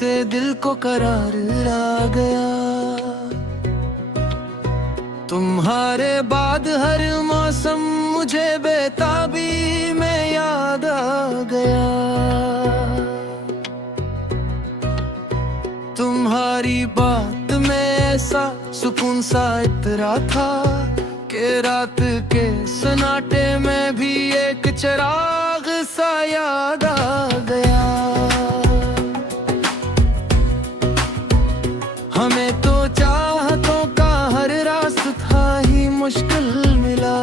से दिल को करार आ गया। तुम्हारे बाद हर मौसम मुझे बेताबी में याद आ गया। तुम्हारी बात में ऐसा सुकून सा इतरा था कि रात के सन्नाटे में भी एक चिराग सा याद आ गया। हमें तो चाहतों का हर रास्ता ही मुश्किल मिला,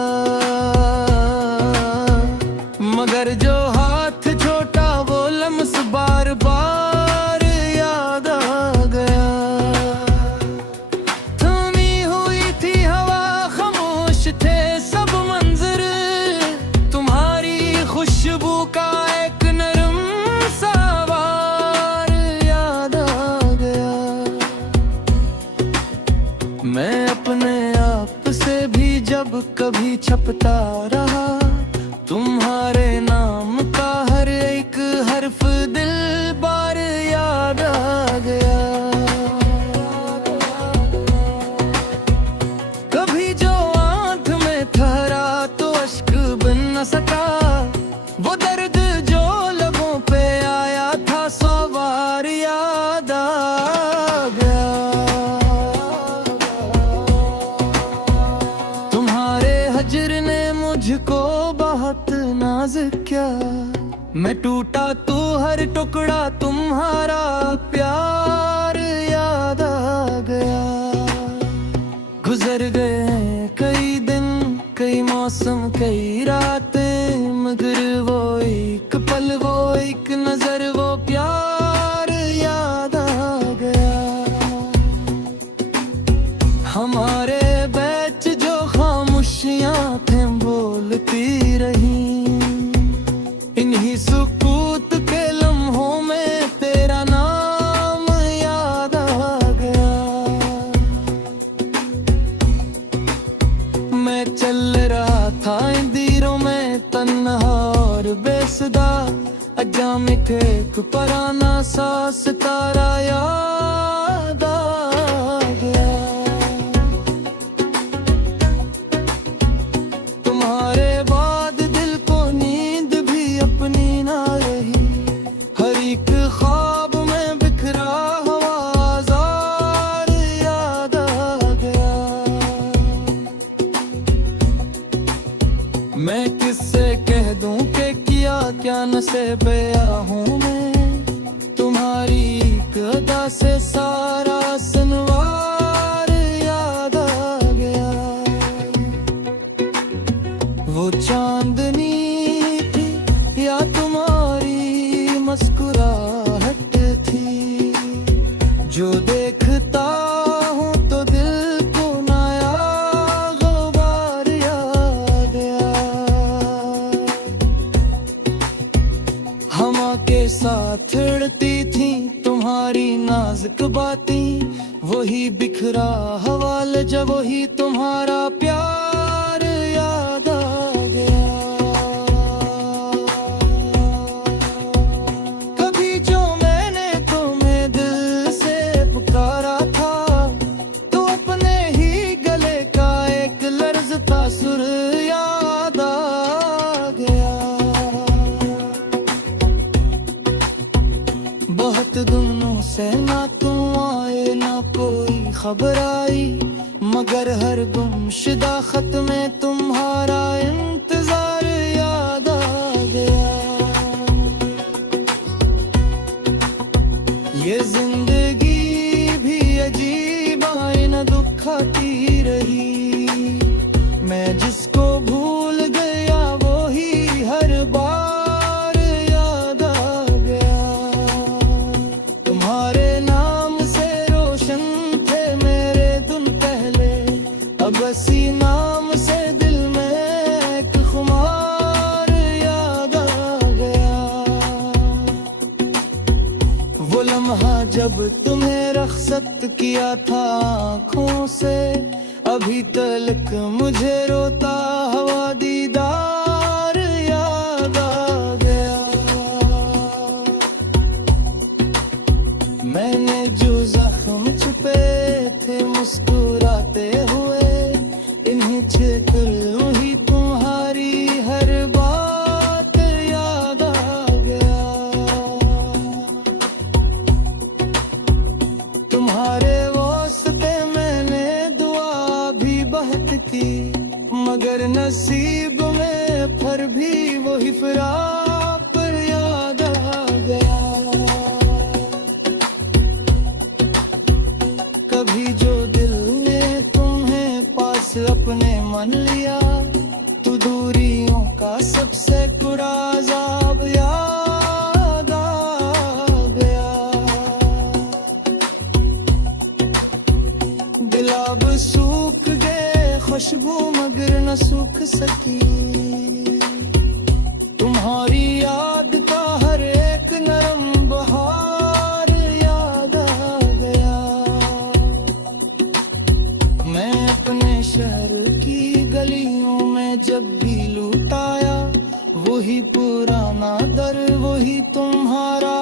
मगर जो हाथ छोटा वो लम्स बार बार याद आ गया। थमी हुई थी हवा, खामोश थे सब मंजर, तुम्हारी खुशबू का एक नरम सा वार याद आ गया। मैं अपने आप से भी जब कभी छपता रहा, तुम्हारे नाम का हर एक हर्फ दिल बार याद आ गया। कभी जो आंख में ठहरा तो अश्क बन न सका, वो दर्द जो लबों पे आया था 100 बार याद आ गया। तुम्हारे हजर ने मुझको बहुत नाज़ किया, मैं टूटा तू हर टुकड़ा तुम्हारा प्यार याद आ गया। गुजर गए कई दिन, कई मौसम, कई रातें, मगर वो एक पल, वो एक नजर, वो प्यार याद आ गया। हमारे बैच जो खामोशियां थे बोलती रही, इन्हीं सुकूत के लम्हों में तेरा नाम याद आ गया। मैं चल रहा था इन दिनों में तन्हा और बेसुदा, अचानक एक पुराना सा सितारा याद आ गया। तुम्हारे बाद दिल को नींद भी अपनी ना रही, हर एक ख्वाब में बिखरा हुआ आज़ार याद आ गया। मैं किससे कह दूं कि किया क्या न से बया हूँ मैं, तुम्हारी एक अदा से सारा सनवार याद आ गया। वो चांदनी थी या तुम्हारी मुस्कुराहट थी, जो देखता हूँ तो दिल को नया गुबार याद आ गया। हवा के साथ उड़ती थी तुम्हारी नाजुक बातें, वही बिखरा हवाल जब वही तुम्हारा प्यार याद आ गया। कभी जो मैंने तुम्हें दिल से पुकारा था, तो अपने ही गले का एक लर्ज़ता सुर याद आ गया। बहुत दिनों से ना तुम आए ना कोई खबर आई, मगर हर गुमशुदा खत में तुम्हारा इंतजार याद आ गया। ये जिंदगी भी अजीब आईना दुखाती रही, मैं जिसको भूल गया वो ही हर बार याद आ गया। तुम्हारे नाम से रोशन थे मेरे दिन पहले, अब इसी नाम से दिल में एक खुमार याद आ गया। वो लम्हा जब तुम्हें रख्सत किया था आँखों से, अभी तलक मुझे रोता हुआ दीदार याद आ गया। मैंने जो जख्म छुपे थे मुस्कुराते हुए, इन्हीं छिपकलियों ही तुम्हारी हर बात याद आ गया। तुम्हारे वास्ते मैंने दुआ भी बहुत की, मगर नसीब में फिर भी वही फिराक याद आ गया। कभी जो दिल ने तुम्हें पास अपने मन लिया, तो दूरियों का सबसे बुरा अज़ाब याद आ गया। दिल अब सूख गए खुशबू मगर न सूख सकी, तुम्हारी याद का हर एक नरम बहार याद आ गया। मैं अपने शहर की गलियों में जब भी लूट आया, वही पुराना दर, वही तुम्हारा